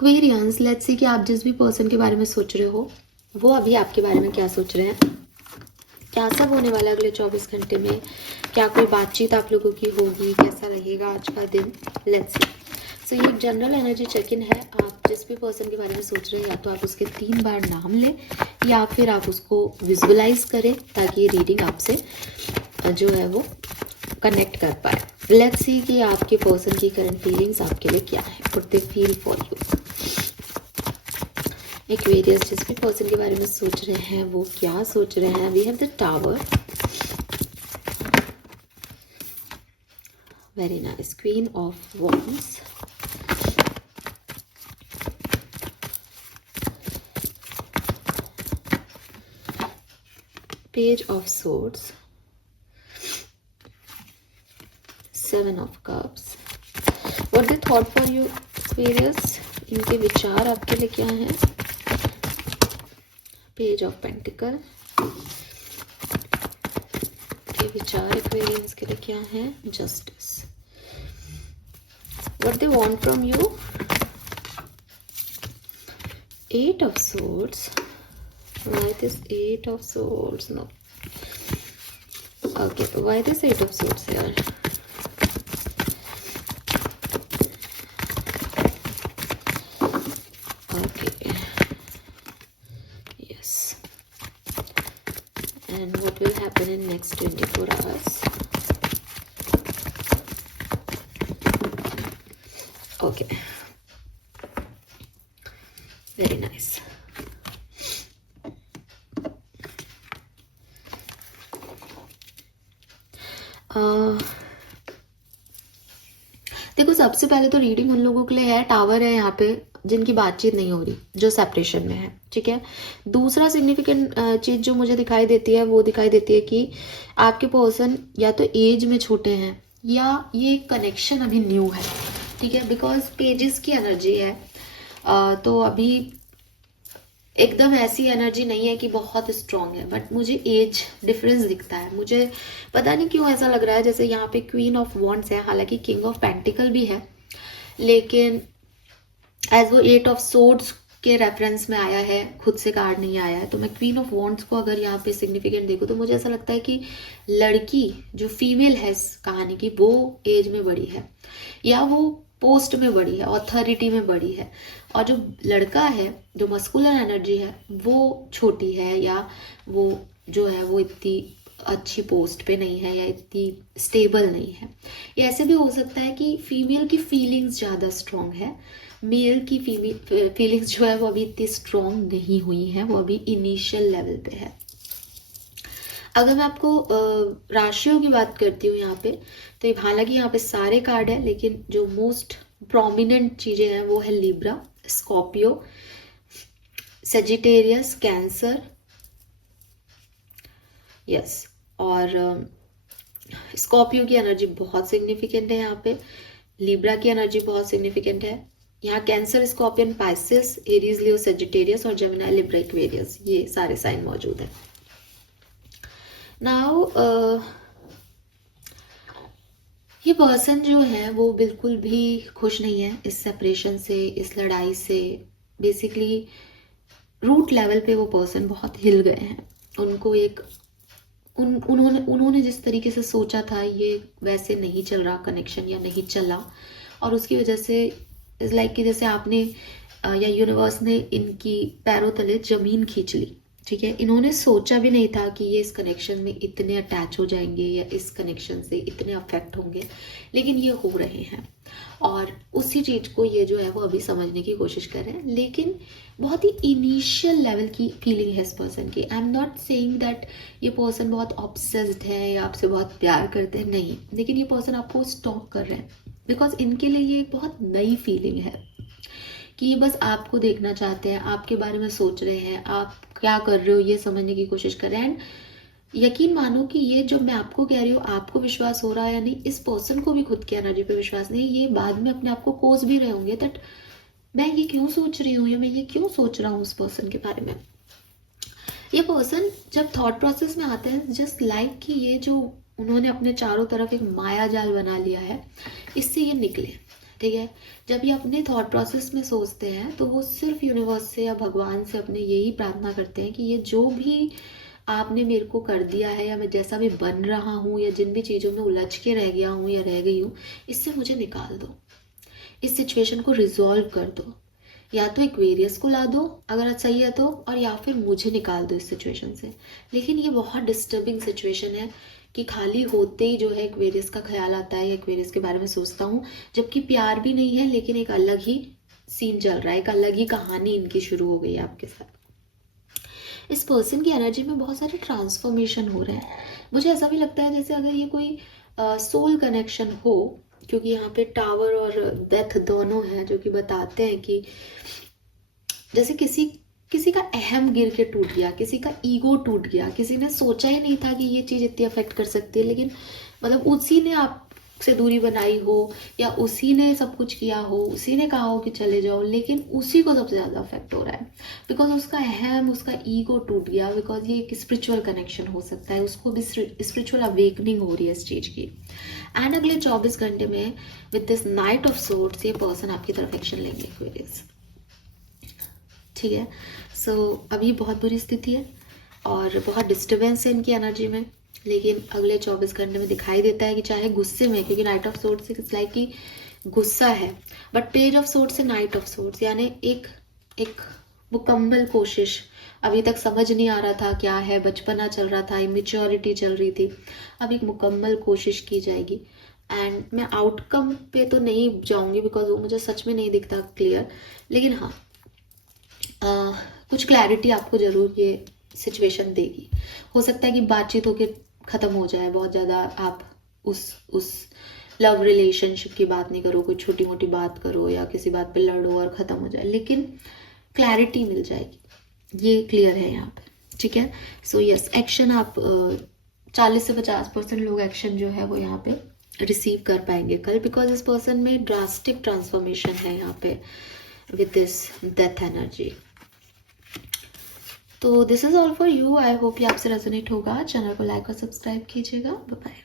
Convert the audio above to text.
क्वेरियंस, let's see कि आप जिस भी पर्सन के बारे में सोच रहे हो वो अभी आपके बारे में क्या सोच रहे हैं, क्या सब होने वाला है अगले 24 घंटे में, क्या कोई बातचीत आप लोगों की होगी, कैसा रहेगा आज का दिन। Let's see. सो ये एक जनरल एनर्जी चेक इन है। आप जिस भी पर्सन के बारे में सोच रहे हैं या तो आप उसके 3 बार नाम लें या फिर आप उसको विजुअलाइज करें ताकि ये रीडिंग आपसे जो है वो कनेक्ट कर पाए। लेट्स सी कि आपके पर्सन की करंट फीलिंग्स आपके लिए क्या है, what they feel for you. Aquarius, जिस भी पर्सन के बारे में सोच रहे हैं वो क्या सोच रहे हैं। We have the tower, very nice. Queen of wands, page of swords, 7 of cups. What they thought for you Aquarius, इनके विचार आपके लिए क्या हैं। पेज ऑफ पेंटिकल के विचार एक्वेरियंस के लिए क्या है। Justice, what they want from you. 8 of swords, why this 8 of swords, no, okay, why this 8 of swords here. Okay, yes, and what will happen in next 24 hours. Okay, very nice. देखो, सबसे पहले तो reading उन लोगों के लिए है, tower है यहाँ पे, जिनकी बातचीत नहीं हो रही, जो सेपरेशन में है, ठीक है। दूसरा सिग्निफिकेंट चीज जो मुझे दिखाई देती है वो दिखाई देती है कि आपके पर्सन या तो एज में छोटे हैं या ये कनेक्शन अभी न्यू है, ठीक है। बिकॉज पेजेस की एनर्जी है, तो अभी एकदम ऐसी एनर्जी नहीं है कि बहुत स्ट्रांग है, बट मुझे एज डिफरेंस दिखता है। मुझे पता नहीं क्यों ऐसा लग रहा है जैसे यहाँ पे क्वीन ऑफ वॉन्ड्स है, हालांकि किंग ऑफ पेंटिकल भी है, लेकिन एज वो 8 ऑफ सोर्ड्स के रेफरेंस में आया है, खुद से कार्ड नहीं आया है। तो मैं क्वीन ऑफ वॉन्ड्स को अगर यहाँ पे सिग्निफिकेंट देखूँ तो मुझे ऐसा लगता है कि लड़की जो फीमेल है इस कहानी की वो एज में बड़ी है या वो पोस्ट में बड़ी है, ऑथोरिटी में बड़ी है, और जो लड़का है जो मस्कुलर एनर्जी है वो छोटी है या वो जो है वो इतनी अच्छी पोस्ट पे नहीं है या इतनी स्टेबल नहीं है। ये ऐसे भी हो सकता है कि फीमेल की फीलिंग्स ज़्यादा स्ट्रॉन्ग है, मेल की फीलिंग्स जो है वो अभी इतनी स्ट्रॉन्ग नहीं हुई है, वो अभी इनिशियल लेवल पे है। अगर मैं आपको राशियों की बात करती हूँ यहाँ पे, तो हालांकि यहाँ पे सारे कार्ड है, लेकिन जो मोस्ट प्रोमिनेंट चीज़ें हैं वो है Libra, Scorpio, Sagittarius, cancer, yes. और स्कॉर्पियो की एनर्जी बहुत सिग्निफिकेंट है यहाँ पे, लिब्रा की एनर्जी बहुत सिग्निफिकेंट है यहाँ, कैंसर, स्कॉर्पियन, पाइसेस, एरीज, लियो, सेजिटेरियस और जेमिनी, लिब्रा, एक्वेरियस, ये सारे साइन मौजूद है। नाउ ये पर्सन जो है वो बिल्कुल भी खुश नहीं है इस सेपरेशन से, इस लड़ाई से। बेसिकली रूट लेवल पे वो पर्सन बहुत हिल गए हैं। उनको एक उन्होंने जिस तरीके से सोचा था ये वैसे नहीं चल रहा कनेक्शन, या नहीं चला, और उसकी वजह से इस लाइक कि जैसे आपने या यूनिवर्स ने इनकी पैरों तले जमीन खींच ली, ठीक है। इन्होंने सोचा भी नहीं था कि ये इस कनेक्शन में इतने अटैच हो जाएंगे या इस कनेक्शन से इतने अफेक्ट होंगे, लेकिन ये हो रहे हैं और उसी चीज़ को ये जो है वो अभी समझने की कोशिश कर रहे हैं। लेकिन बहुत ही इनिशियल लेवल की फीलिंग है इस पर्सन की। I am not saying that ये पर्सन बहुत ऑब्सेस्ड है या आपसे बहुत प्यार करते हैं, नहीं, लेकिन ये पर्सन आपको स्टॉक कर रहे हैं बिकॉज इनके लिए ये एक बहुत नई फीलिंग है कि ये बस आपको देखना चाहते हैं, आपके बारे में सोच रहे हैं, आप क्या कर रहे हो ये समझने की कोशिश कर रहे हैं। एंड यकीन मानो कि ये जो मैं आपको कह रही हूँ आपको विश्वास हो रहा है या नहीं, इस पर्सन को भी खुद की एनर्जी पे विश्वास नहीं। ये बाद में अपने आप को कोस भी रहे होंगे दैट मैं ये क्यों सोच रही हूँ या मैं ये क्यों सोच रहा हूँ उस पर्सन के बारे में। ये पर्सन जब थॉट प्रोसेस में आते हैं, जस्ट लाइक कि ये जो उन्होंने अपने चारों तरफ एक माया जाल बना लिया है, इससे ये निकले। ठीक है। जब ये अपने थॉट प्रोसेस में सोचते हैं तो वो सिर्फ यूनिवर्स से या भगवान से अपने यही प्रार्थना करते हैं कि ये जो भी आपने मेरे को कर दिया है, या मैं जैसा भी बन रहा हूँ, या जिन भी चीज़ों में उलझ के रह गया हूँ या रह गई हूँ, इससे मुझे निकाल दो, इस सिचुएशन को रिजॉल्व कर दो। या तो एक्वेरियस को ला दो अगर सही है तो, और या फिर मुझे निकाल दो इस सिचुएशन से। लेकिन ये बहुत डिस्टर्बिंग सिचुएशन है कि खाली होते ही जो है एक्वेरियस का ख्याल आता है, एक्वेरियस के बारे में सोचता हूँ, जबकि प्यार भी नहीं है, लेकिन एक अलग ही सीन चल रहा है, एक अलग ही कहानी इनकी शुरू हो गई है आपके साथ। इस पर्सन की एनर्जी में बहुत सारे ट्रांसफॉर्मेशन हो रहे हैं। मुझे ऐसा भी लगता है जैसे अगर ये कोई सोल कनेक्शन हो, क्योंकि यहाँ पे टावर और डेथ दोनों हैं, जो कि बताते हैं कि जैसे किसी का अहम गिर के टूट गया, किसी का ईगो टूट गया, किसी ने सोचा ही नहीं था कि ये चीज़ इतनी अफेक्ट कर सकती है, लेकिन मतलब उसी ने आपसे दूरी बनाई हो, या उसी ने सब कुछ किया हो, उसी ने कहा हो कि चले जाओ, लेकिन उसी को सबसे ज़्यादा अफेक्ट हो रहा है बिकॉज उसका अहम, उसका ईगो टूट गया। बिकॉज ये एक स्पिरिचुअल कनेक्शन हो सकता है, उसको भी स्पिरिचुअल अवेकनिंग हो रही है इस चीज़ की। एंड अगले 24 घंटे में with this night of swords ये पर्सन आपकी तरफ एक्शन लेंगे एक्वेरियस, ठीक है। सो अभी बहुत बुरी स्थिति है और बहुत डिस्टर्बेंस है इनकी एनर्जी में, लेकिन अगले 24 घंटे में दिखाई देता है कि चाहे गुस्से में, क्योंकि नाइट ऑफ सोर्ड्स से इट्स लाइक कि गुस्सा है, बट पेज ऑफ सोर्ड्स से नाइट ऑफ सोर्ड्स यानी एक मुकम्मल कोशिश। अभी तक समझ नहीं आ रहा था क्या है, बचपना चल रहा था, इमेच्योरिटी चल रही थी, अब एक मुकम्मल कोशिश की जाएगी। एंड मैं आउटकम पे तो नहीं जाऊंगी बिकॉज वो मुझे सच में नहीं दिखता क्लियर, लेकिन हाँ कुछ क्लैरिटी आपको जरूर ये सिचुएशन देगी। हो सकता है कि बातचीत होके ख़त्म हो जाए, बहुत ज़्यादा आप उस लव रिलेशनशिप की बात नहीं करो, कोई छोटी मोटी बात करो या किसी बात पे लड़ो और ख़त्म हो जाए, लेकिन क्लैरिटी मिल जाएगी, ये क्लियर है यहाँ पे, ठीक है। सो यस, एक्शन आप 40 से 50% लोग एक्शन जो है वो यहाँ पे रिसीव कर पाएंगे कल, बिकॉज इस पर्सन में ड्रास्टिक ट्रांसफॉर्मेशन है यहाँ पे विद दिस डेथ एनर्जी। तो this is all for you. I hope ये आपसे रेजोनेट होगा। चैनल को लाइक और सब्सक्राइब कीजिएगा। Bye bye.